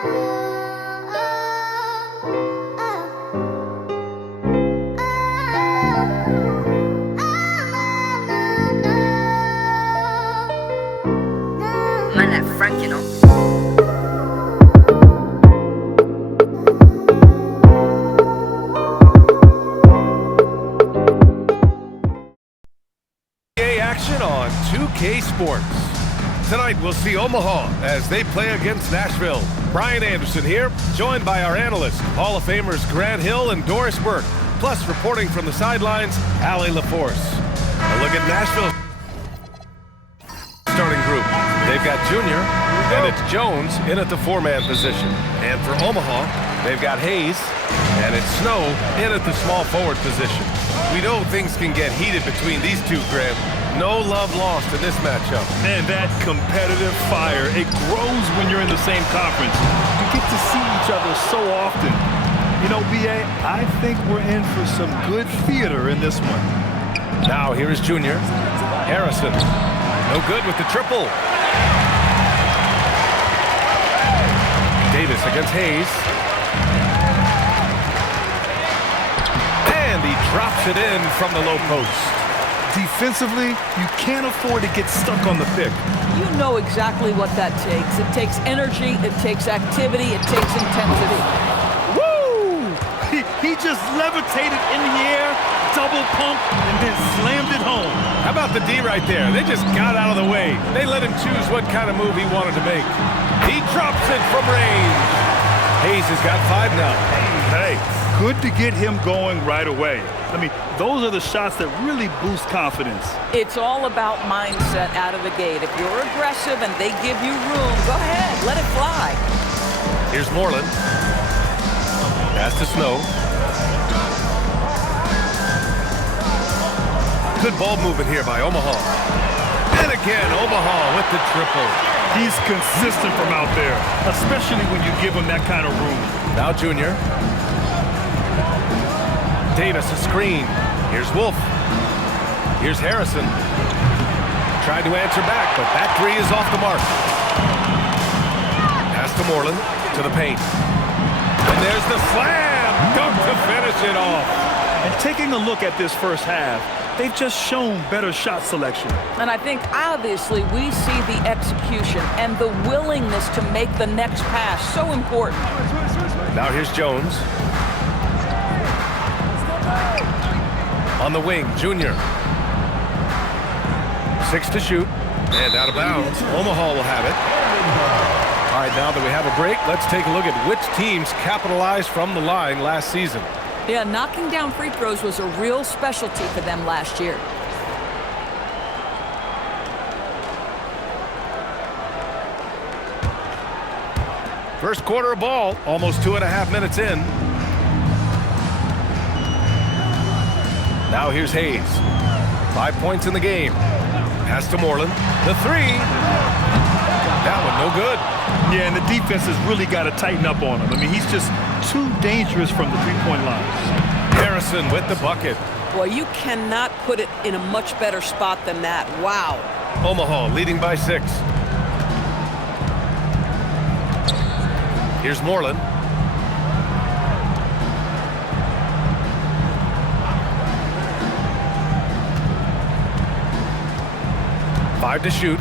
Man like Frank, you know. Action on 2K Sports. Tonight we'll see Omaha as they play against Nashville. Brian Anderson here, joined by our analysts, Hall of Famers Grant Hill and Doris Burke, plus reporting from the sidelines, Allie LaForce. A look at Nashville's starting group. They've got Junior, and it's Jones in at the four-man position. And for Omaha, they've got Hayes, and it's Snow in at the small forward position. We know things can get heated between these two, Grant. No love lost in this matchup. And that competitive fire, it grows when you're in the same conference. You get to see each other so often. You know, B.A., I think we're in for some good theater in this one. Now here is Junior. Harrison. No good with the triple. Davis against Hayes. And he drops it in from the low post. Defensively, you can't afford to get stuck on the pick. You know exactly what that takes. It takes energy, it takes activity, it takes intensity. Woo! He just levitated in the air, double pump, and then slammed it home. How about the D right there? They just got out of the way. They let him choose what kind of move he wanted to make. He drops it from range. Hayes has got 5 now. Hey, good to get him going right away. I mean, those are the shots that really boost confidence. It's all about mindset out of the gate. If you're aggressive and they give you room, go ahead, let it fly. Here's Moreland. Pass to Snow. Good ball movement here by Omaha. And again, Omaha with the triple. He's consistent from out there, especially when you give him that kind of room. Now Junior. Davis a screen. Here's Wolf. Here's Harrison. Tried to answer back, but that three is off the mark. Pass to Moreland, to the paint. And there's the slam! Dunk to finish it off. And taking a look at this first half, they've just shown better shot selection. And I think obviously we see the execution and the willingness to make the next pass so important. Now here's Jones. On the wing, Junior. 6 to shoot. And out of bounds. Omaha will have it. All right, now that we have a break, let's take a look at which teams capitalized from the line last season. Yeah, knocking down free throws was a real specialty for them last year. First quarter of ball, almost 2.5 minutes in. Now here's Hayes. 5 points in the game. Pass to Moreland. The three. That one no good. Yeah, and the defense has really got to tighten up on him. I mean, he's just too dangerous from the three-point line. Harrison with the bucket. Boy, you cannot put it in a much better spot than that. Wow. Omaha leading by 6. Here's Moreland. Five to shoot.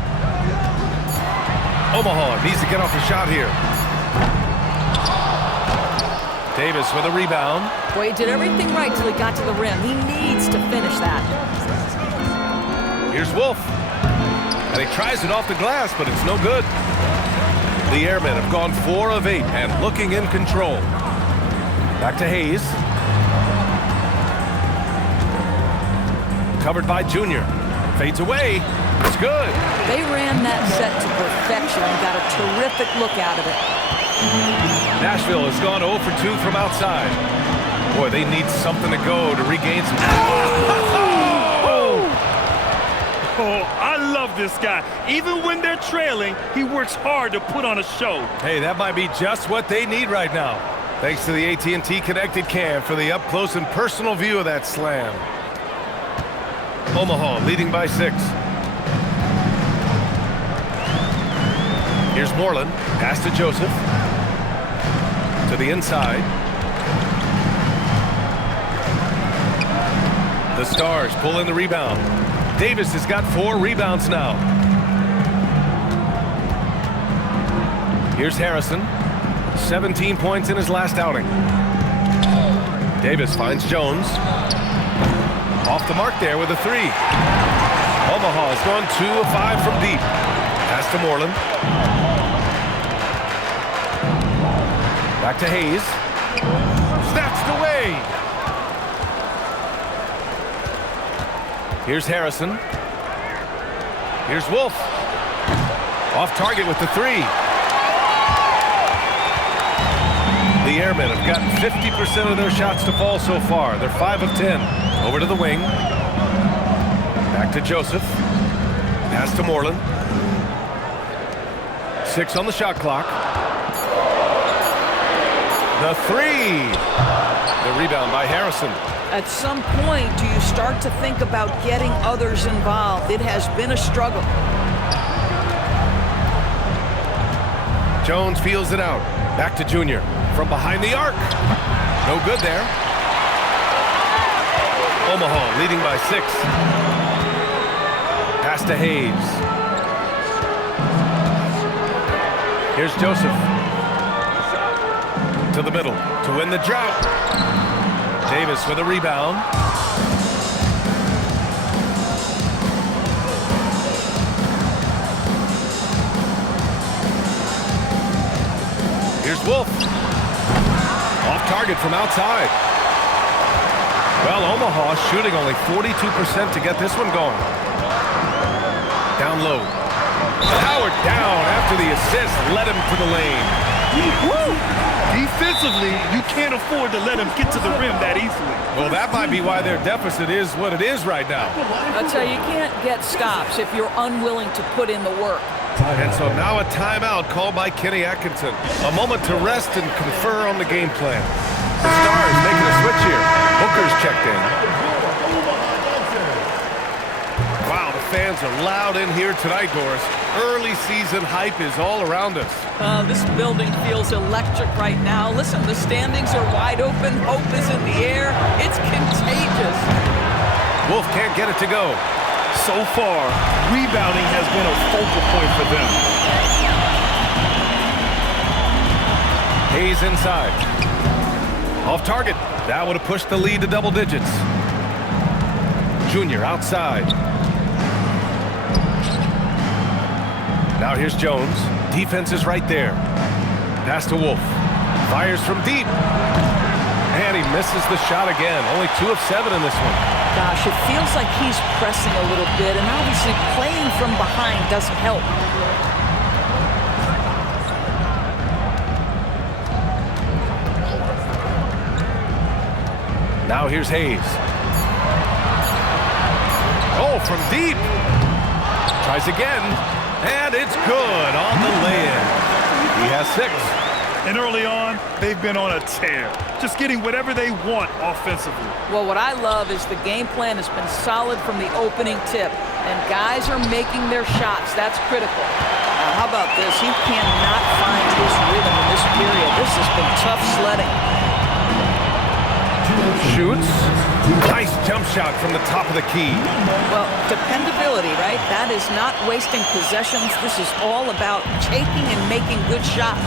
Omaha needs to get off the shot here. Davis with a rebound. Boy, he did everything right till he got to the rim. He needs to finish that. Here's Wolf. And he tries it off the glass, but it's no good. The Airmen have gone 4 of 8 and looking in control. Back to Hayes. Covered by Junior. Fades away. It's good. They ran that set to perfection and got a terrific look out of it. Nashville has gone 0 for 2 from outside. Boy, they need something to go to regain some... Oh, I love this guy. Even when they're trailing, he works hard to put on a show. Hey, that might be just what they need right now. Thanks to the AT&T Connected Cam for the up-close and personal view of that slam. Omaha leading by 6. Here's Moreland. Pass to Joseph. To the inside. The Stars pull in the rebound. Davis has got 4 rebounds now. Here's Harrison. 17 points in his last outing. Davis finds Jones. Off the mark there with a 3. Omaha has gone 2 of 5 from deep. Pass to Moreland. Back to Hayes. Snatched away. Here's Harrison. Here's Wolf. Off target with the 3. The Airmen have gotten 50% of their shots to fall so far. They're 5 of 10. Over to the wing. Back to Joseph. Pass to Moreland. 6 on the shot clock. The 3. The rebound by Harrison. At some point, do you start to think about getting others involved? It has been a struggle. Jones feels it out. Back to Junior. From behind the arc. No good there. Omaha leading by 6. Pass to Hayes. Here's Joseph. To the middle to win the drought. Davis with a rebound. Here's Wolf. Off target from outside. Well, Omaha shooting only 42% to get this one going. Down low. Howard down after the assist. Led him to the lane. Woo! Defensively, you can't afford to let him get to the rim that easily. Well, that might be why their deficit is what it is right now. That's how you can't get stops if you're unwilling to put in the work. And so now a timeout called by Kenny Atkinson. A moment to rest and confer on the game plan. The Stars making a switch here. Booker's checked in. Wow, the fans are loud in here tonight, Doris. Early season hype is all around us. This building feels electric right now. Listen, the standings are wide open. Hope is in the air. It's contagious. Wolf can't get it to go. So far, rebounding has been a focal point for them. Hayes inside. Off target. That would have pushed the lead to double digits. Junior outside. Now here's Jones. Defense is right there. Pass to Wolf. Fires from deep. And he misses the shot again. Only 2 of 7 in this one. Gosh, it feels like he's pressing a little bit, and obviously playing from behind doesn't help. Now here's Hayes. Oh, from deep. Tries again. And it's good on the lay-in. He has 6. And early on, they've been on a tear. Just getting whatever they want offensively. Well, what I love is the game plan has been solid from the opening tip. And guys are making their shots. That's critical. Now, how about this? He cannot find his rhythm in this period. This has been tough sledding. Shoots. Nice jump shot from the top of the key. Well, dependability, right? That is not wasting possessions. This is all about taking and making good shots.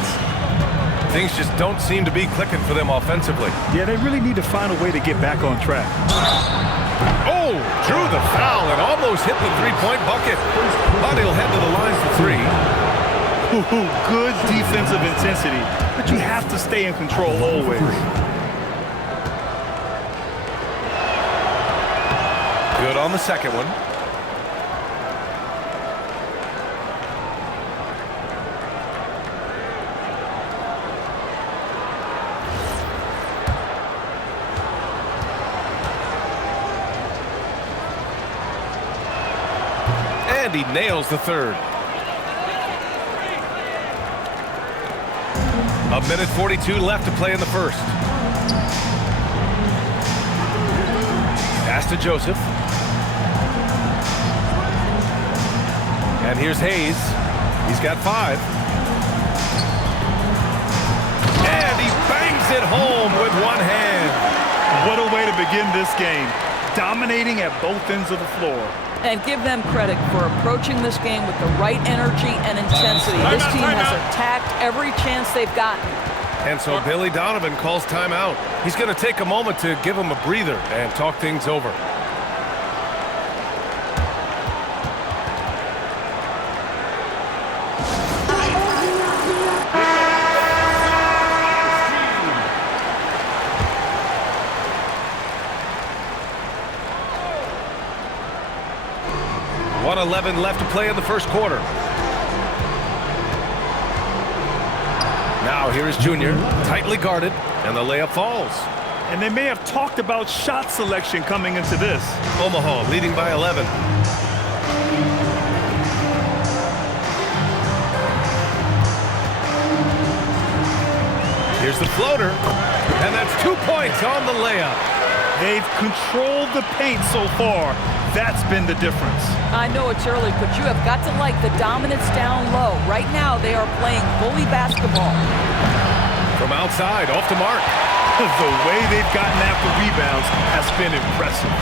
Things just don't seem to be clicking for them offensively. Yeah, they really need to find a way to get back on track. Oh, drew the foul and almost hit the three-point bucket. But he'll head to the line for 3. Good defensive intensity, but you have to stay in control always. Good on the second one. And he nails the third. A minute 42 left to play in the first. Pass to Joseph. And here's Hayes. He's got 5. And he begin this game, dominating at both ends of the floor. And give them credit for approaching this game with the right energy and intensity. This team has attacked every chance they've gotten. And so Billy Donovan calls timeout. He's going to take a moment to give him a breather and talk things over. .11 left to play in the first quarter. Now here is Junior, tightly guarded, and the layup falls. And they may have talked about shot selection coming into this. Omaha leading by 11. Here's the floater, and that's 2 points on the layup. They've controlled the paint so far. That's been the difference. I know it's early, but you have got to like the dominance down low. Right now, they are playing bully basketball. From outside, off the mark. The way they've gotten after rebounds has been impressive.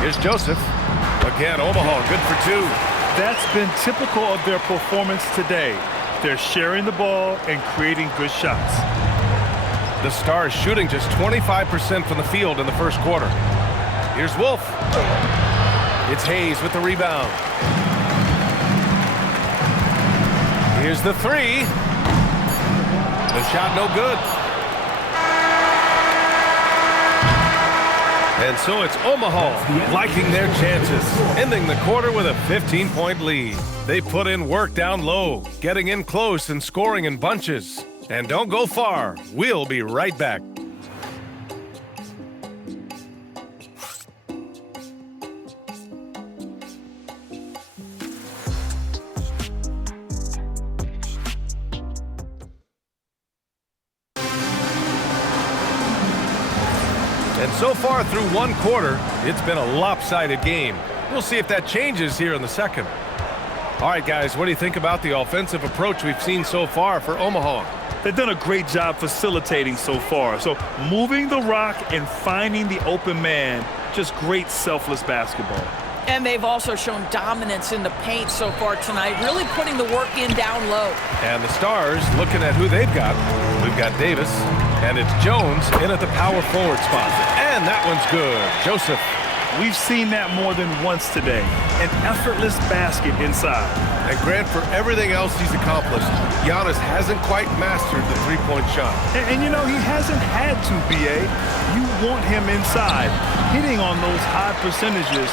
Here's Joseph. Again, Omaha, good for two. That's been typical of their performance today. They're sharing the ball and creating good shots. The Stars shooting just 25% from the field in the first quarter. Here's Wolf. It's Hayes with the rebound. Here's the three. The shot no good. And so it's Omaha liking their chances, ending the quarter with a 15-point lead. They put in work down low, getting in close and scoring in bunches. And don't go far. We'll be right back. And so far through one quarter, it's been a lopsided game. We'll see if that changes here in the second. All right, guys, what do you think about the offensive approach we've seen so far for Omaha? They've done a great job facilitating so far. So moving the rock and finding the open man, just great selfless basketball. And they've also shown dominance in the paint so far tonight, really putting the work in down low. And the Stars, looking at who they've got, we've got Davis, and it's Jones in at the power forward spot. And that one's good. Joseph. We've seen that more than once today. An effortless basket inside. And Grant, for everything else he's accomplished, Giannis hasn't quite mastered the three-point shot. And you know, he hasn't had to, B.A. You want him inside, hitting on those high percentages,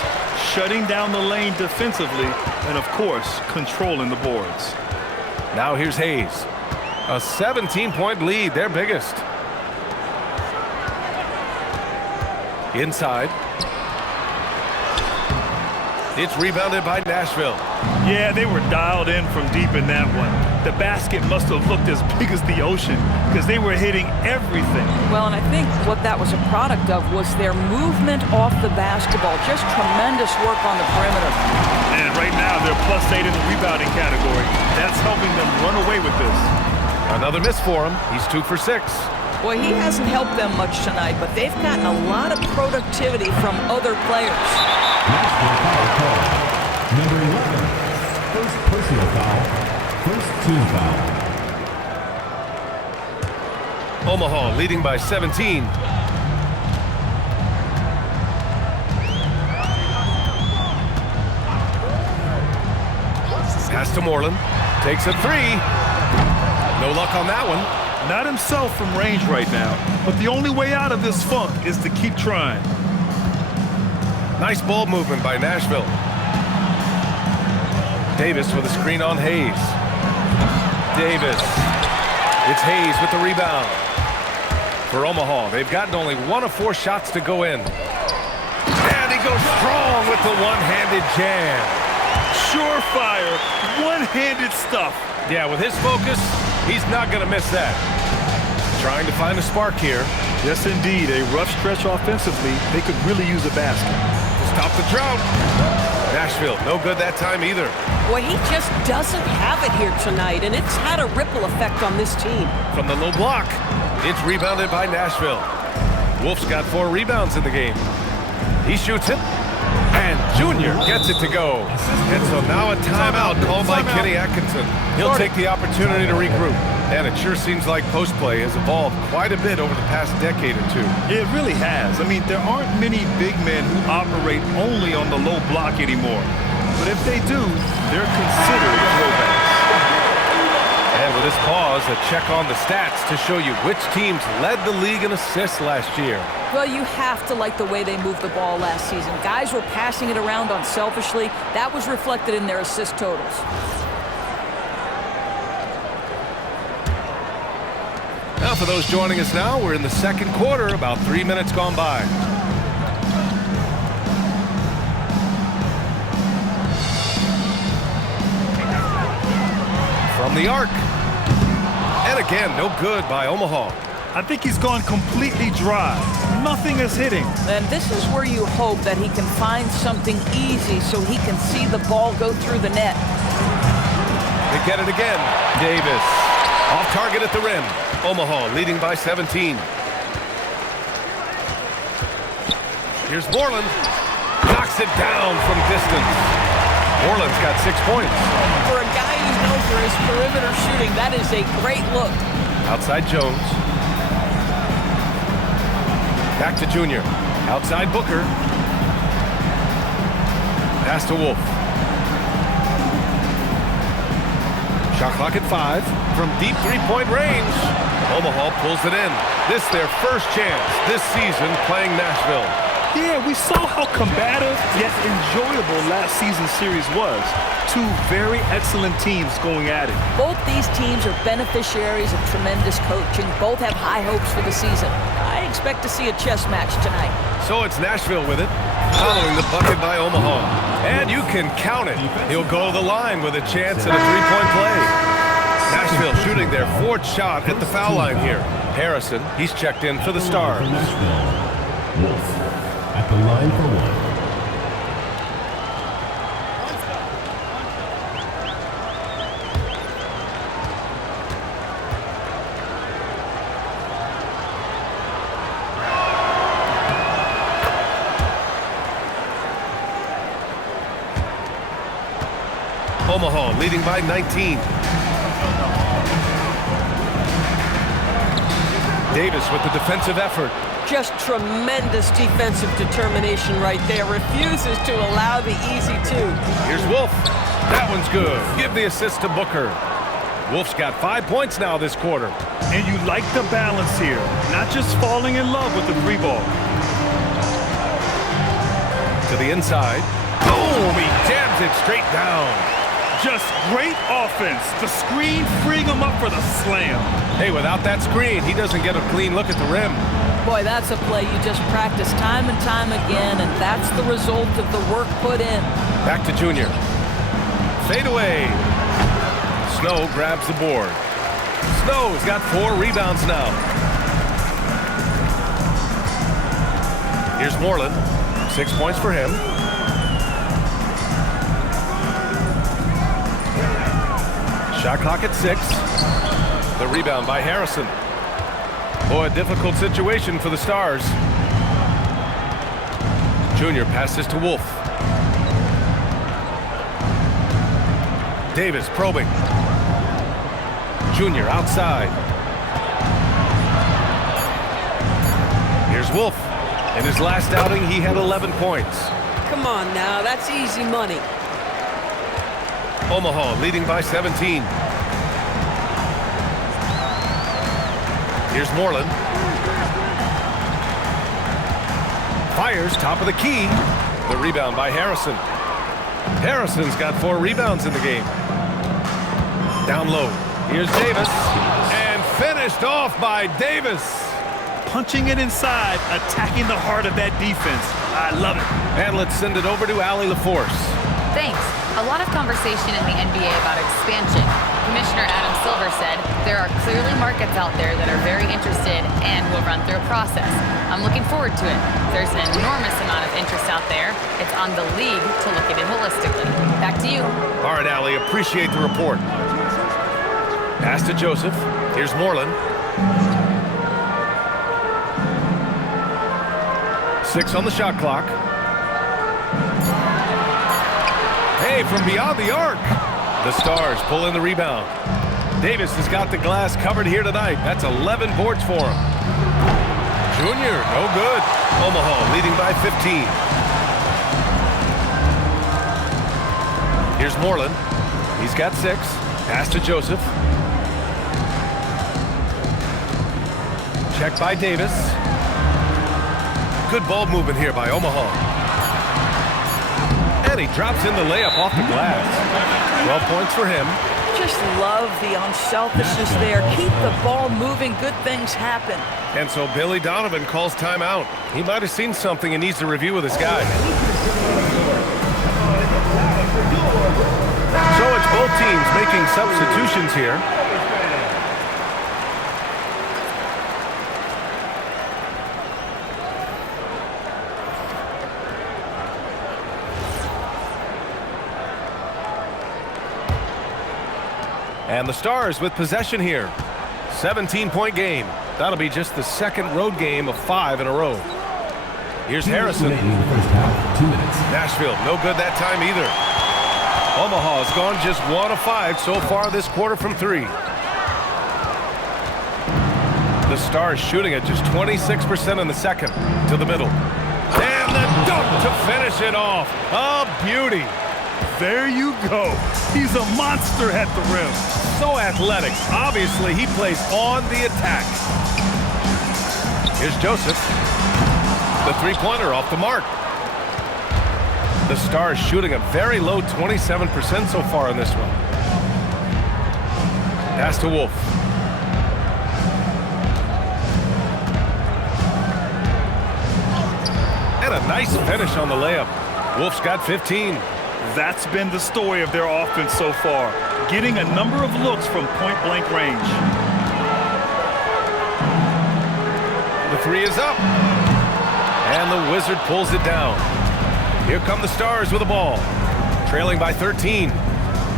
shutting down the lane defensively, and, of course, controlling the boards. Now here's Hayes. A 17-point lead, their biggest. Inside. It's rebounded by Nashville. Yeah, they were dialed in from deep in that one. The basket must have looked as big as the ocean because they were hitting everything. Well, and I think what that was a product of was their movement off the basketball. Just tremendous work on the perimeter. And right now, they're +8 in the rebounding category. That's helping them run away with this. Another miss for him. He's 2 for 6. Boy, he hasn't helped them much tonight, but they've gotten a lot of productivity from other players. Number 11, first personal foul, first team foul. Omaha leading by 17. Pass to Moreland. Takes a three. No luck on that one. Not himself from range right now, but the only way out of this funk is to keep trying. Nice ball movement by Nashville. Davis with a screen on Hayes. Davis. It's Hayes with the rebound. For Omaha, they've gotten only 1 of 4 shots to go in. And he goes strong with the one-handed jam. Surefire, one-handed stuff. Yeah, with his focus, he's not going to miss that. Trying to find a spark here. Yes, indeed. A rough stretch offensively. They could really use a basket. To stop the drought. Nashville, no good that time either. Boy, he just doesn't have it here tonight, and it's had a ripple effect on this team. From the low block, it's rebounded by Nashville. Wolf's got 4 rebounds in the game. He shoots it, and Junior gets it to go. And so now a timeout called by Kenny Atkinson. He'll take the opportunity to regroup. And it sure seems like post play has evolved quite a bit over the past decade or two. It really has. I mean, there aren't many big men who operate only on the low block anymore. But if they do, they're considered throwbacks. And with this pause, a check on the stats to show you which teams led the league in assists last year. Well, you have to like the way they moved the ball last season. Guys were passing it around unselfishly. That was reflected in their assist totals. Now for those joining us now, we're in the second quarter, about 3 minutes gone by. From the arc. And again, no good by Omaha. I think he's gone completely dry. Nothing is hitting. And this is where you hope that he can find something easy so he can see the ball go through the net. They get it again. Davis. Off target at the rim. Omaha leading by 17. Here's Moreland. Knocks it down from distance. Moreland's got 6 points. For a guy who's known for his perimeter shooting, that is a great look. Outside Jones. Back to Junior. Outside Booker. Pass to Wolf. Shot clock at 5. From deep three-point range. Omaha pulls it in. This their first chance this season playing Nashville. Yeah, we saw how combative yet enjoyable last season's series was. 2 very excellent teams going at it. Both these teams are beneficiaries of tremendous coaching. Both have high hopes for the season. I expect to see a chess match tonight. So it's Nashville with it, following the bucket by Omaha. And you can count it. He'll go to the line with a chance at a three-point play. Nashville shooting their 4th shot at the foul line here. Harrison, he's checked in for the Stars. Nashville. Wolf at the line for 1. Omaha leading by 19. Davis with the defensive effort. Just tremendous defensive determination right there. Refuses to allow the easy 2. Here's Wolf. That one's good. Give the assist to Booker. Wolf's got 5 points now this quarter. And you like the balance here. Not just falling in love with the 3 ball. To the inside. Boom! He jams it straight down. Just great offense. The screen freeing him up for the slam. Hey, without that screen, he doesn't get a clean look at the rim. Boy, that's a play you just practice time and time again, and that's the result of the work put in. Back to Junior. Fade away. Snow grabs the board. Snow's got 4 rebounds now. Here's Moreland. 6 points for him. Shot clock at 6. The rebound by Harrison. Boy, a difficult situation for the Stars. Junior passes to Wolf. Davis probing. Junior outside. Here's Wolf. In his last outing, he had 11 points. Come on now, that's easy money. Omaha leading by 17. Here's Moreland. Fires top of the key. The rebound by Harrison. Harrison's got 4 rebounds in the game. Down low. Here's Davis. And finished off by Davis. Punching it inside, attacking the heart of that defense. I love it. And let's send it over to Allie LaForce. Thanks. A lot of conversation in the NBA about expansion. Commissioner Adam Silver said, there are clearly markets out there that are very interested and will run through a process. I'm looking forward to it. There's an enormous amount of interest out there. It's on the league to look at it holistically. Back to you. All right, Allie, appreciate the report. Pass to Joseph. Here's Moreland. 6 on the shot clock. Hey, from beyond the arc. The Stars pull in the rebound. Davis has got the glass covered here tonight. That's 11 boards for him. Junior, no good. Omaha leading by 15. Here's Moreland. He's got 6. Pass to Joseph. Check by Davis. Good ball movement here by Omaha. And he drops in the layup off the glass. 12 points for him. Just love the unselfishness there. Keep the ball moving. Good things happen. And so Billy Donovan calls timeout. He might have seen something and needs to review with his guys. So it's both teams making substitutions here. And the Stars with possession here. 17-point game. That'll be just the second road game of 5 in a row. Here's Harrison. Nashville, no good that time either. Omaha has gone just 1 of 5 so far this quarter from 3. The Stars shooting at just 26% in the second. To the middle. And the dunk to finish it off. A beauty. There you go. He's a monster at the rim. So athletic. Obviously, he plays on the attack. Here's Joseph. The three-pointer off the mark. The Stars shooting a very low 27% so far in this one. Pass to Wolf. And a nice finish on the layup. Wolf's got 15. That's been the story of their offense so far, getting a number of looks from point-blank range. The three is up. And the Wizard pulls it down. Here come the Stars with the ball. Trailing by 13.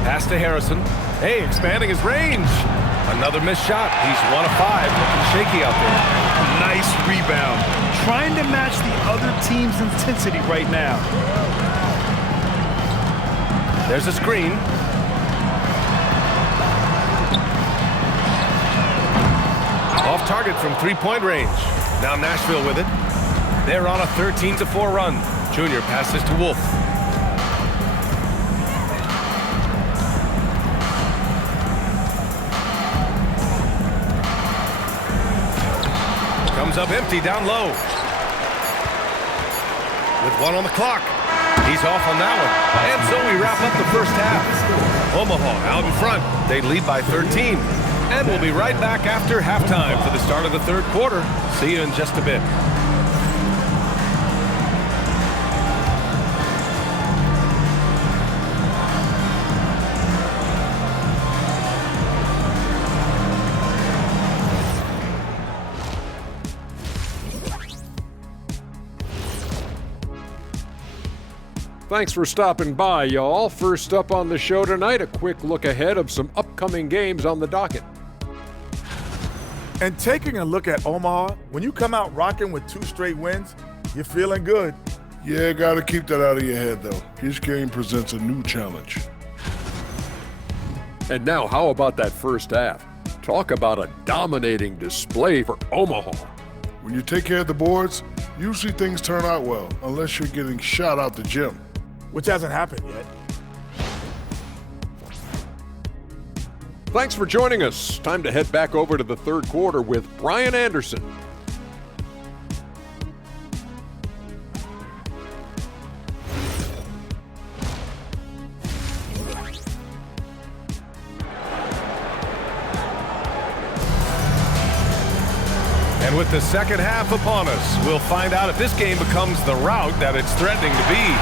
Pass to Harrison. Hey, expanding his range. Another missed shot. He's 1 of 5. Looking shaky out there. Nice rebound. Trying to match the other team's intensity right now. There's a screen. Off target from three-point range. Now Nashville with it. They're on a 13-4 run. Junior passes to Wolf. Comes up empty down low. With 1 on the clock. He's off on that one. And so we wrap up the first half. Omaha out in front. They lead by 13. And we'll be right back after halftime for the start of the third quarter. See you in just a bit. Thanks for stopping by, y'all. First up on the show tonight, a quick look ahead of some upcoming games on the docket. And taking a look at Omaha, when you come out rocking with 2 straight wins, you're feeling good. Yeah, got to keep that out of your head, though. Each game presents a new challenge. And now, how about that first half? Talk about a dominating display for Omaha. When you take care of the boards, usually things turn out well, unless you're getting shot out the gym. Which hasn't happened yet. Thanks for joining us. Time to head back over to the third quarter with Brian Anderson. And with the second half upon us, we'll find out if this game becomes the rout that it's threatening to be.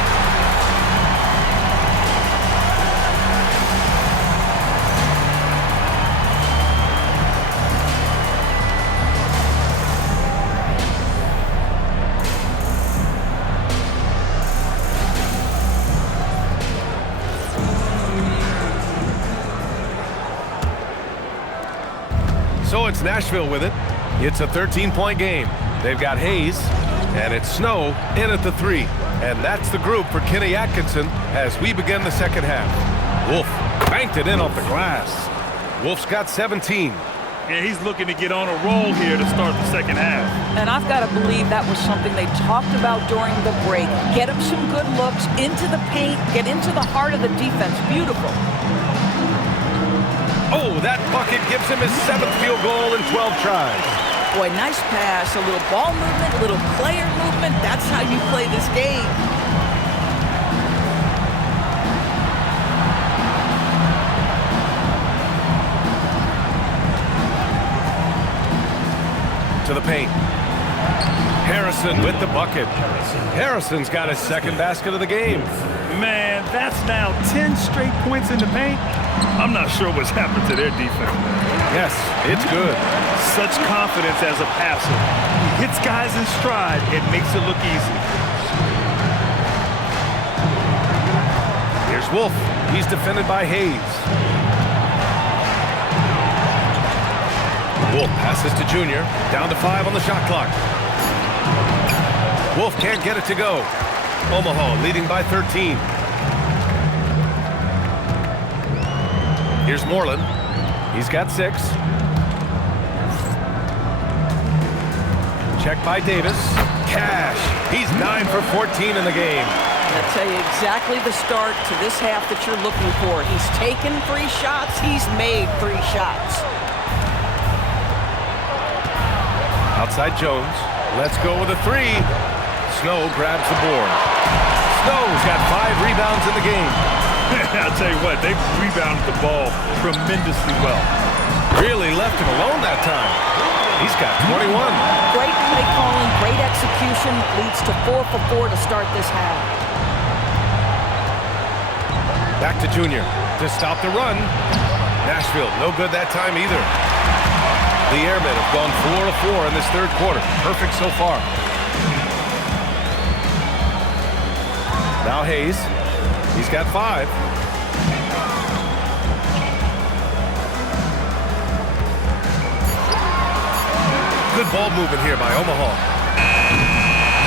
So it's Nashville with it. It's a 13-point game. They've got Hayes, and it's Snow in at the 3. And that's the group for Kenny Atkinson as we begin the second half. Wolf banked it in off the glass. Wolf's got 17. And he's looking to get on a roll here to start the second half. And I've got to believe that was something they talked about during the break. Get him some good looks into the paint, get into the heart of the defense. Beautiful. Oh, that bucket gives him his 7th field goal in 12 tries. Boy, nice pass, a little ball movement, a little player movement. That's how you play this game. To the paint. Harrison with the bucket. Harrison's got his 2nd basket of the game. Man, that's now 10 straight points in the paint. I'm not sure what's happened to their defense. Yes, it's good. Such confidence as a passer. He hits guys in stride. It makes it look easy. Here's Wolf. He's defended by Hayes. Wolf passes to Junior. Down to 5 on the shot clock. Wolf can't get it to go. Omaha leading by 13. Here's Moreland. He's got 6. Check by Davis. Cash. He's 9 for 14 in the game. I'll tell you exactly the start to this half that you're looking for. He's taken 3 shots. He's made 3 shots. Outside Jones. Let's go with a 3. Snow grabs the board. Snow's got 5 rebounds in the game. I'll tell you what, they've rebounded the ball tremendously well. Really left him alone that time. He's got 21. Great play calling, great execution. Leads to 4 for 4 to start this half. Back to Junior to stop the run. Nashville, no good that time either. The Airmen have gone 4 of 4 in this 3rd quarter. Perfect so far. Now Hayes. He's got 5. Good ball movement here by Omaha.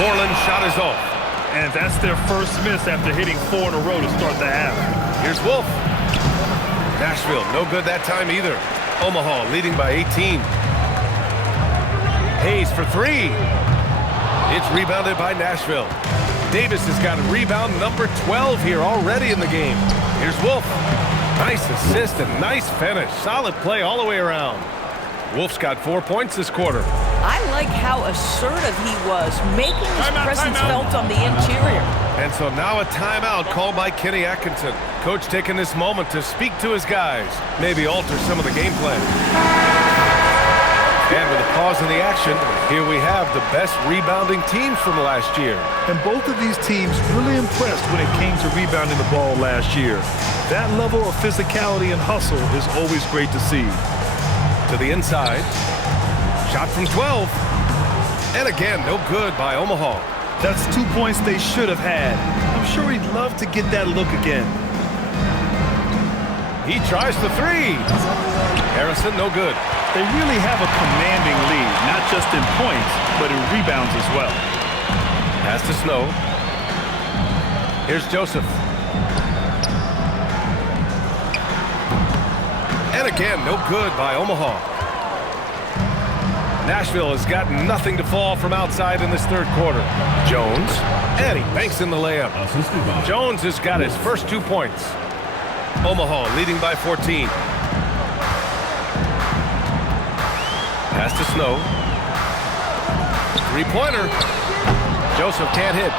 Moreland's shot is off. And that's their first miss after hitting 4 in a row to start the half. Here's Wolf. Nashville, no good that time either. Omaha leading by 18. Hayes for 3. It's rebounded by Nashville. Davis has got a rebound number 12 here already in the game. Here's Wolf. Nice assist and nice finish. Solid play all the way around. Wolf's got 4 points this quarter. I like how assertive he was, making his presence felt on the interior. And so now a timeout called by Kenny Atkinson. Coach taking this moment to speak to his guys, maybe alter some of the game plan. And with a pause in the action, here we have the best rebounding teams from last year. And both of these teams really impressed when it came to rebounding the ball last year. That level of physicality and hustle is always great to see. To the inside. Shot from 12. And again, no good by Omaha. That's 2 points they should have had. I'm sure he'd love to get that look again. He tries the 3. Harrison, no good. They really have a commanding lead, not just in points, but in rebounds as well. Pass to Snow. Here's Joseph. And again, no good by Omaha. Nashville has got nothing to fall from outside in this 3rd quarter. Jones, and he banks in the layup. Jones has got his first 2 points. Omaha leading by 14. Pass to Snow. 3-pointer. Joseph can't hit.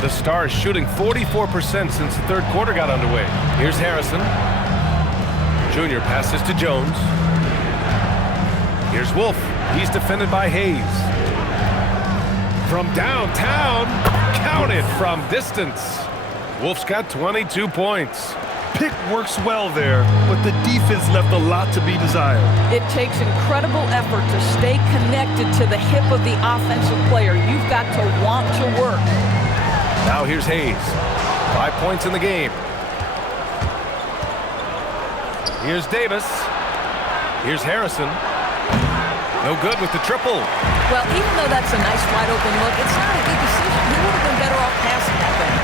The Stars shooting 44% since the 3rd quarter got underway. Here's Harrison. Junior passes to Jones. Here's Wolf. He's defended by Hayes. From downtown, counted from distance. Wolf's got 22 points. Pick works well there, but the defense left a lot to be desired. It takes incredible effort to stay connected to the hip of the offensive player. You've got to want to work. Now here's Hayes. 5 points in the game. Here's Davis. Here's Harrison. No good with the triple. Well, even though that's a nice wide open look, it's not a good decision. He would have been better off passing that thing.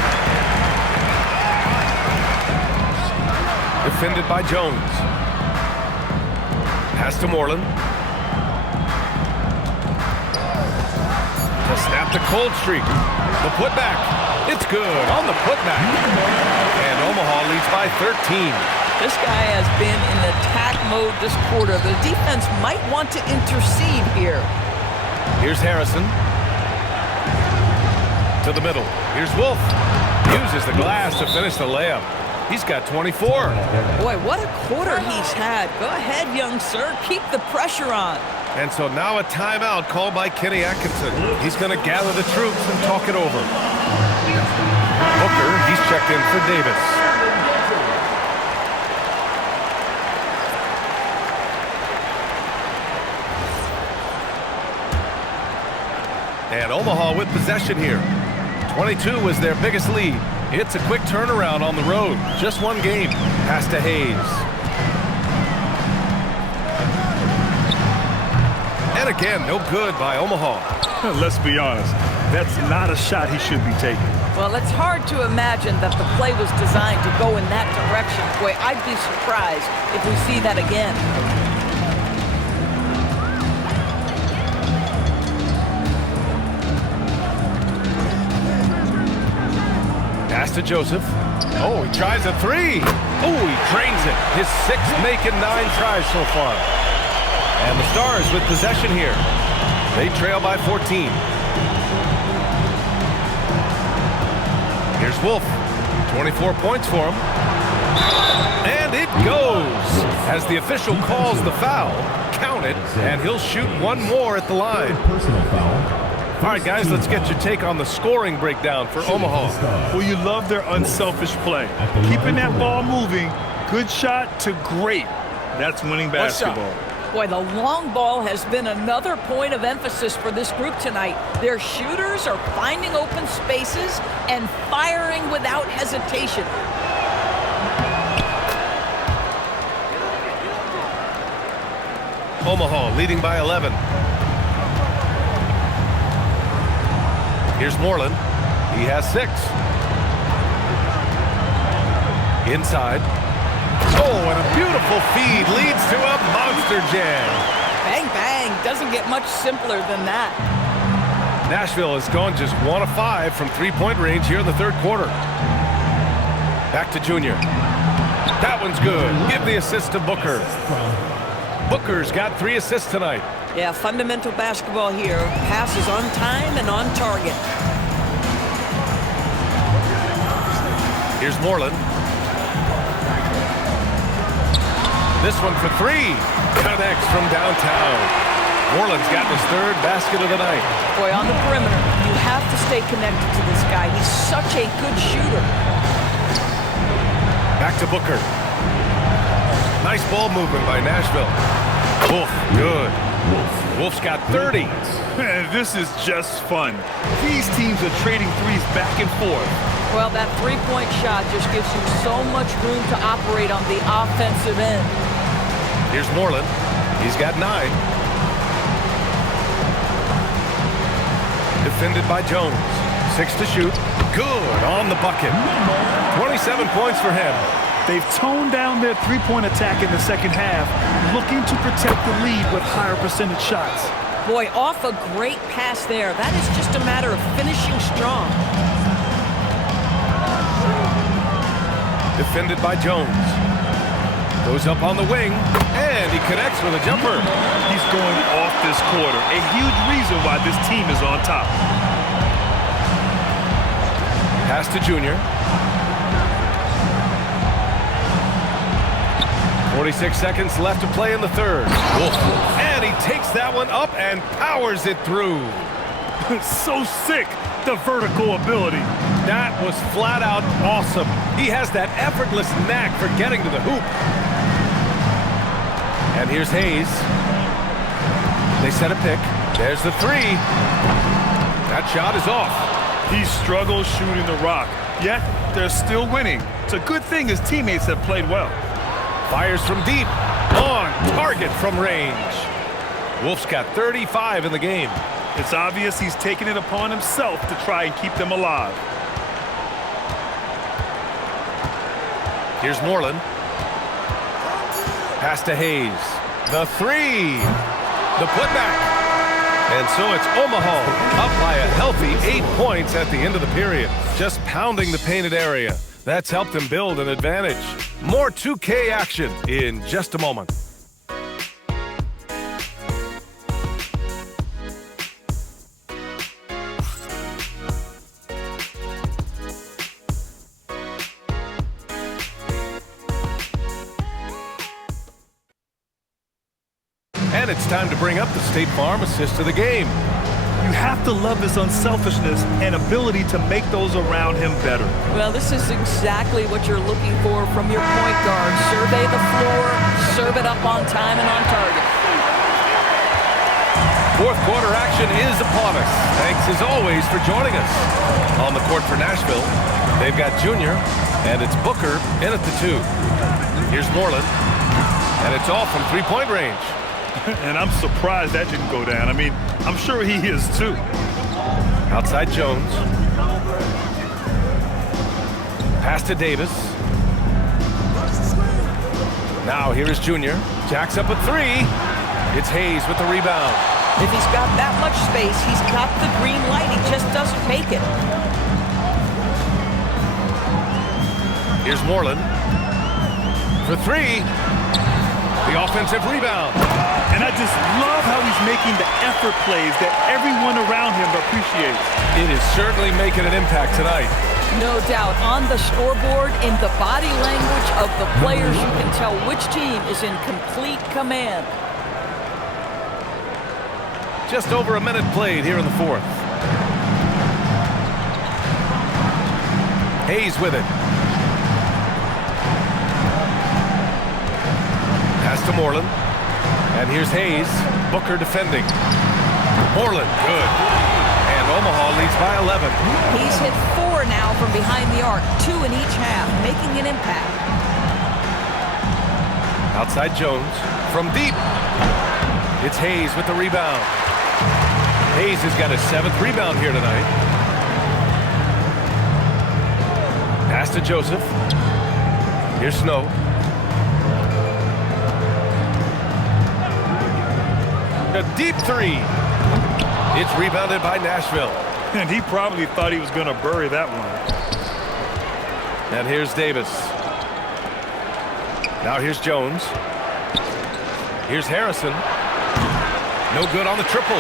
Defended by Jones. Pass to Moreland. To snap the cold streak. The putback. It's good on the putback. And Omaha leads by 13. This guy has been in attack mode this quarter. The defense might want to intercede here. Here's Harrison. To the middle. Here's Wolf. Uses the glass to finish the layup. He's got 24. Boy, what a quarter he's had. Go ahead, young sir. Keep the pressure on. And so now a timeout called by Kenny Atkinson. He's going to gather the troops and talk it over. Booker, he's checked in for Davis. And Omaha with possession here. 22 was their biggest lead. It's a quick turnaround on the road. Just one game. Pass to Hayes. And again, no good by Omaha. Let's be honest. That's not a shot he should be taking. Well, it's hard to imagine that the play was designed to go in that direction. Boy, I'd be surprised if we see that again. Pass to Joseph. Oh, he tries a three. Oh, he drains it. His sixth making 9 tries so far. And the Stars with possession here. They trail by 14. Here's Wolf. 24 points for him. And it goes. As the official calls the foul, count it, and he'll shoot one more at the line. Personal foul. All right, guys, let's get your take on the scoring breakdown for Omaha. Well, you love their unselfish play. Keeping that ball moving, good shot to great. That's winning basketball. Boy, the long ball has been another point of emphasis for this group tonight. Their shooters are finding open spaces and firing without hesitation. Omaha leading by 11. Here's Moreland. He has 6. Inside. Oh, and a beautiful feed leads to a monster jam. Bang, bang. Doesn't get much simpler than that. Nashville has gone just 1 of 5 from three-point range here in the third quarter. Back to Junior. That one's good. Give the assist to Booker. Booker's got 3 assists tonight. Yeah, fundamental basketball here. Passes on time and on target. Here's Moreland. This one for 3. Connects from downtown. Moreland's got his 3rd basket of the night. Boy, on the perimeter, you have to stay connected to this guy. He's such a good shooter. Back to Booker. Nice ball movement by Nashville. Wolf, good. Wolf's got 30. Man, this is just fun. These teams are trading threes back and forth. Well, that three-point shot just gives you so much room to operate on the offensive end. Here's Moreland. He's got 9. Defended by Jones. 6 to shoot. Good on the bucket. 27 points for him. They've toned down their three-point attack in the second half, looking to protect the lead with higher percentage shots. Boy, off a great pass there. That is just a matter of finishing strong. Defended by Jones. Goes up on the wing, and he connects with a jumper. He's going off this quarter. A huge reason why this team is on top. Pass to Junior. 46 seconds left to play in the third. Wolf. And he takes that one up and powers it through. So sick, the vertical ability. That was flat out awesome. He has that effortless knack for getting to the hoop. And here's Hayes. They set a pick. There's the 3. That shot is off. He struggles shooting the rock, yet they're still winning. It's a good thing his teammates have played well. Fires from deep. On target from range. Wolf's got 35 in the game. It's obvious he's taking it upon himself to try and keep them alive. Here's Moreland. Pass to Hayes. The three. The putback. And so it's Omaha up by a healthy 8 points at the end of the period. Just pounding the painted area. That's helped them build an advantage. More 2K action in just a moment. And it's time to bring up the State Farm assist of the game. You have to love his unselfishness and ability to make those around him better. Well, this is exactly what you're looking for from your point guard. Survey the floor, serve it up on time and on target. Fourth quarter action is upon us. Thanks as always for joining us. On the court for Nashville, they've got Junior, and it's Booker in at the 2. Here's Moreland, and it's all from three-point range. And I'm surprised that didn't go down. I mean, I'm sure he is too. Outside Jones. Pass to Davis. Now here is Junior. Jacks up a 3. It's Hayes with the rebound. If he's got that much space, he's got the green light. He just doesn't make it. Here's Moreland. For 3. The offensive rebound. And I just love how he's making the effort plays that everyone around him appreciates. It is certainly making an impact tonight. No doubt. On the scoreboard, in the body language of the players, you can tell which team is in complete command. Just over a minute played here in the fourth. Hayes with it. Pass to Moreland. And here's Hayes. Booker defending. Moreland, good. And Omaha leads by 11. He's hit 4 now from behind the arc, 2 in each half, making an impact. Outside Jones. From deep. It's Hayes with the rebound. Hayes has got his 7th rebound here tonight. Pass to Joseph. Here's Snow. A deep 3. It's rebounded by Nashville. And he probably thought he was going to bury that one. And here's Davis. Now here's Jones. Here's Harrison. No good on the triple.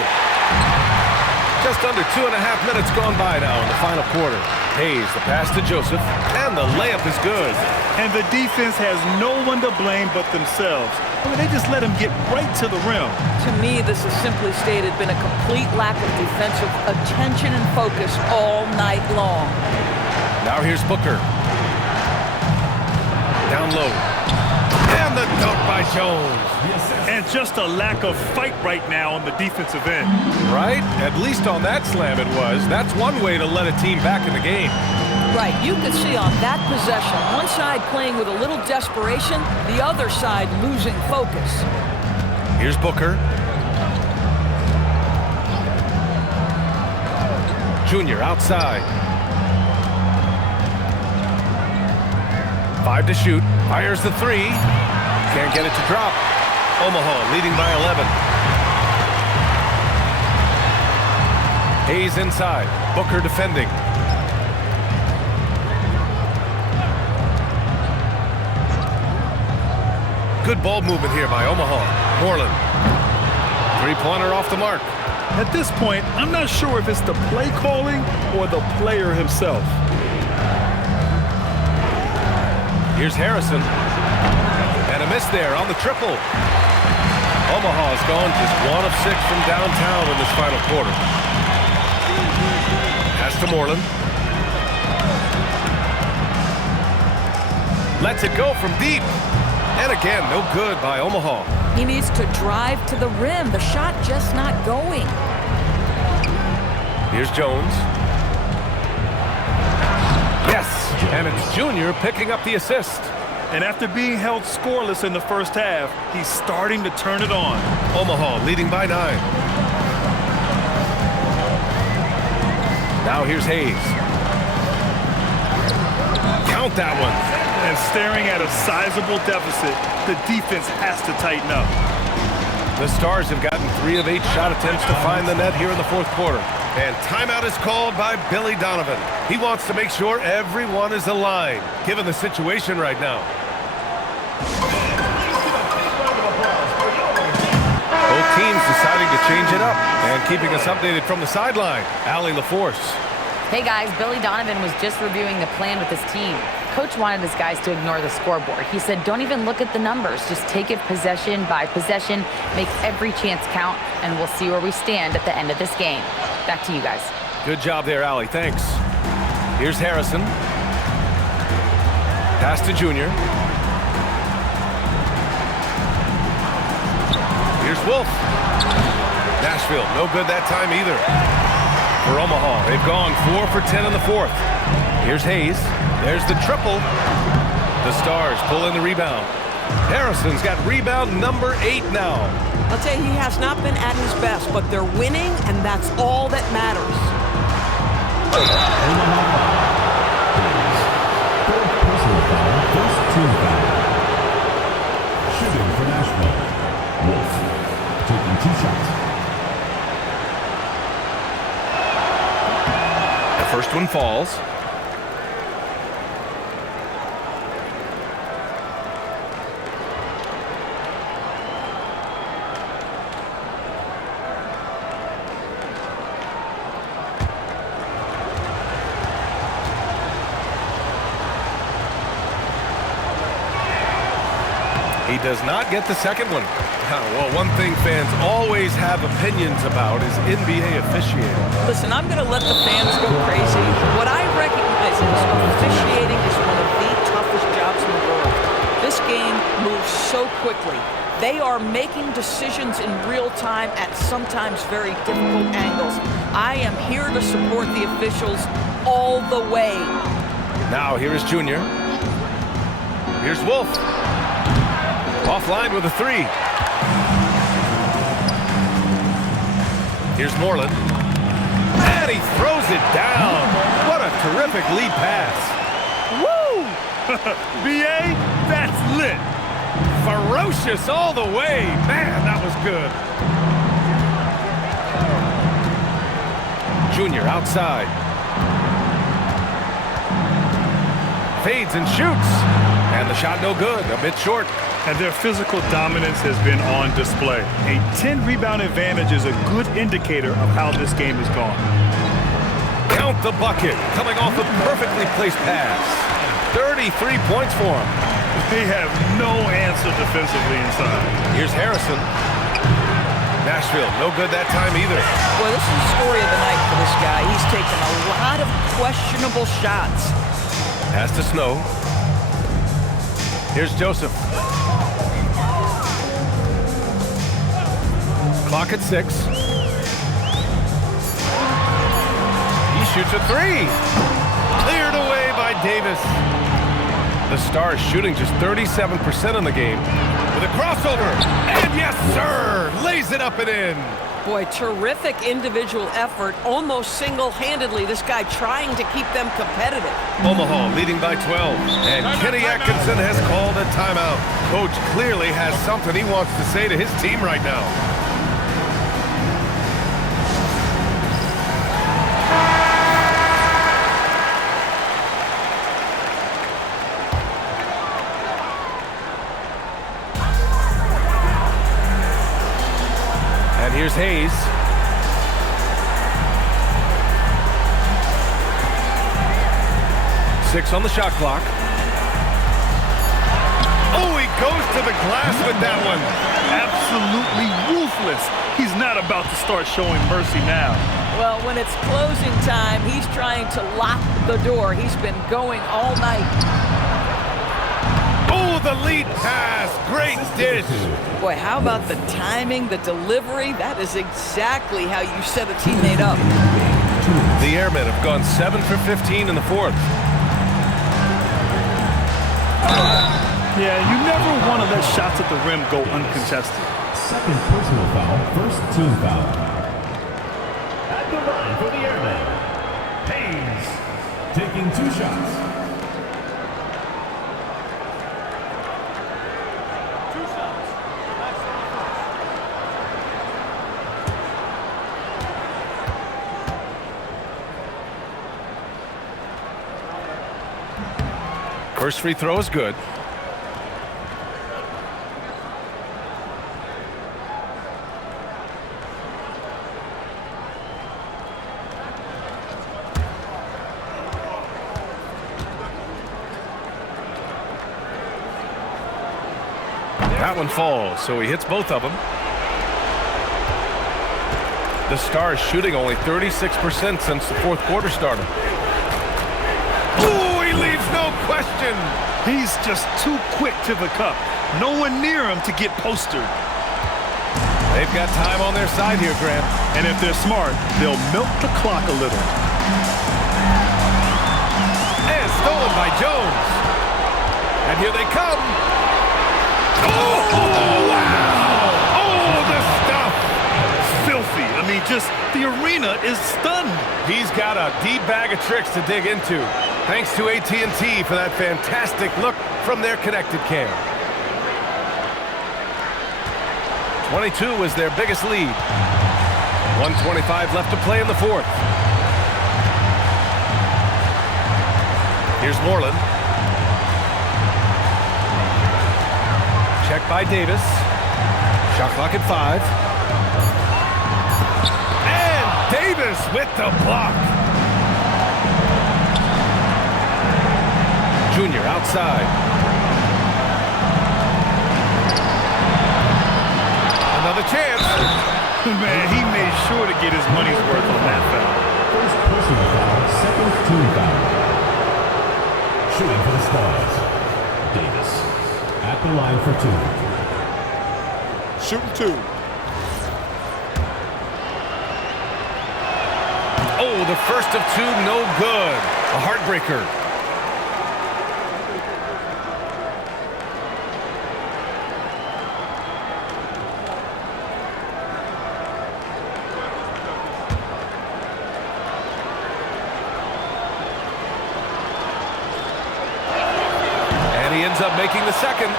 Just under 2.5 minutes gone by now in the final quarter. Hayes, the pass to Joseph, and the layup is good. And the defense has no one to blame but themselves. I mean, they just let him get right to the rim. To me, this has simply stated been a complete lack of defensive attention and focus all night long. Now here's Booker. Down low. And the dunk by Jones. And just a lack of fight right now on the defensive end. Right? At least on that slam it was. That's one way to let a team back in the game. Right, you could see on that possession, one side playing with a little desperation, the other side losing focus. Here's Booker. Junior outside. 5 to shoot. Fires the 3. Can't get it to drop. Omaha leading by 11. Hayes inside. Booker defending. Good ball movement here by Omaha. Moreland. 3-pointer off the mark. At this point, I'm not sure if it's the play calling or the player himself. Here's Harrison. And a miss there on the triple. Omaha's gone just 1 of 6 from downtown in this final quarter. Pass to Moreland. Lets it go from deep. And again, no good by Omaha. He needs to drive to the rim. The shot just not going. Here's Jones. Yes, and it's Junior picking up the assist. And after being held scoreless in the first half, he's starting to turn it on. Omaha leading by 9. Now here's Hayes. Count that one. And staring at a sizable deficit, the defense has to tighten up. The Stars have gotten 3 of 8 shot attempts to find the net here in the fourth quarter. And timeout is called by Billy Donovan. He wants to make sure everyone is aligned, given the situation right now. Both teams deciding to change it up and keeping us updated from the sideline. Allie LaForce. Hey guys, Billy Donovan was just reviewing the plan with his team. Coach wanted his guys to ignore the scoreboard. He said, don't even look at the numbers. Just take it possession by possession, make every chance count, and we'll see where we stand at the end of this game. Back to you guys. Good job there, Allie. Thanks. Here's Harrison. Pass to Junior. Here's Wolf. Nashville, no good that time either. For Omaha, they've gone 4 for 10 in the fourth. Here's Hayes. There's the triple. The Stars pull in the rebound. Harrison's got rebound number 8 now. I'll tell you, he has not been at his best, but they're winning, and that's all that matters. Fourth personal foul, first team foul. Shooting for Nashville. Wolf taking 2 shots. The first one falls. He does not get the second one. Well, one thing fans always have opinions about is NBA officiating. Listen, I'm going to let the fans go crazy. What I recognize is officiating is one of the toughest jobs in the world. This game moves so quickly. They are making decisions in real time at sometimes very difficult angles. I am here to support the officials all the way. Now here is Junior. Here's Wolf. Offline with a 3. Here's Moreland. And he throws it down. What a terrific lead pass. Woo! BA, that's lit. Ferocious all the way. Man, that was good. Junior outside. Fades and shoots. And the shot no good, a bit short. And their physical dominance has been on display. A 10-rebound advantage is a good indicator of how this game has gone. Count the bucket, coming off a perfectly placed pass. 33 points for him. They have no answer defensively inside. Here's Harrison. Nashville, no good that time either. Boy, this is the story of the night for this guy. He's taken a lot of questionable shots. Pass to Snow. Here's Joseph. Clock at 6. He shoots a 3. Cleared away by Davis. The Stars shooting just 37% in the game. With a crossover. And yes, sir! Lays it up and in. Boy, terrific individual effort, almost single-handedly. This guy trying to keep them competitive. Omaha leading by 12. And Kenny Atkinson has called a timeout. Coach clearly has something he wants to say to his team right now. And here's Hayes. Six on the shot clock. Oh, he goes to the glass with that one. Absolutely ruthless. He's not about to start showing mercy now. Well, when it's closing time, he's trying to lock the door. He's been going all night. Oh, the lead pass. Great dish. Boy, how about the timing, the delivery? That is exactly how you set a teammate up. The Airmen have gone 7 for 15 in the fourth. Yeah, you never want to let shots at the rim go uncontested. Second personal foul, first team foul. At the line for the Airmen, Hayes taking 2 shots. First free throw is good. That one falls, so he hits both of them. The Stars shooting only 36% since the fourth quarter started. Oh, he leaves no question. He's just too quick to the cup. No one near him to get postered. They've got time on their side here, Grant. And if they're smart, they'll milk the clock a little. And stolen by Jones. And here they come. Oh, wow! Oh, the stuff! Filthy. I mean, just the arena is stunned. He's got a deep bag of tricks to dig into. Thanks to AT&T for that fantastic look from their connected cam. 22 was their biggest lead. 1:25 left to play in the fourth. Here's Moreland. Check by Davis. Shot clock at 5. And Davis with the block. Junior outside. Another chance. Man, he made sure to get his money's worth on that foul. First personal foul, second team foul. Shooting for the Stars, Davis. At the line for 2. Shooting 2. Oh, the first of 2, no good. A heartbreaker. Ends up making the second,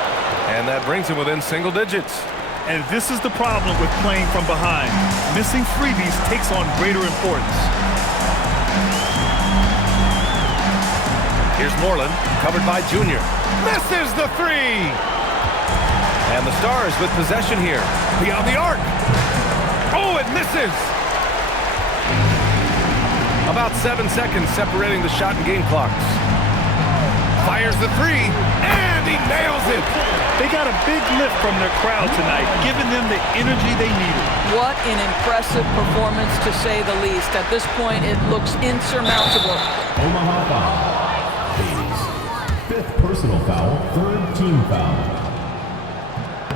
and that brings him within single digits. And this is the problem with playing from behind. Missing freebies takes on greater importance. Here's Moreland, covered by Junior. Misses the 3! And the Stars with possession here. Beyond the arc. Oh, it misses! About 7 seconds separating the shot and game clocks. Fires the 3, and he nails it! They got a big lift from their crowd tonight, giving them the energy they needed. What an impressive performance, to say the least. At this point, it looks insurmountable. Omaha foul. Hayes. 5th personal foul, 3rd team foul.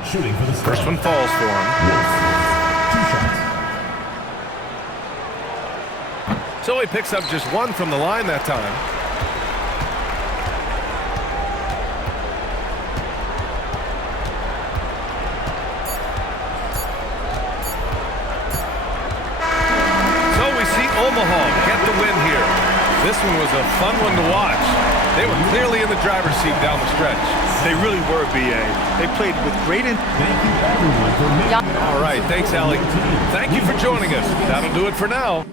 Shooting for the Stars. First one falls for him. Wolf. 2 shots. So he picks up just 1 from the line that time. Omaha get the win here. This one was a fun one to watch. They were clearly in the driver's seat down the stretch. They really were, B.A. They played with great Thank you everyone for making All right, thanks, Allie. Thank you for joining us. That'll do it for now.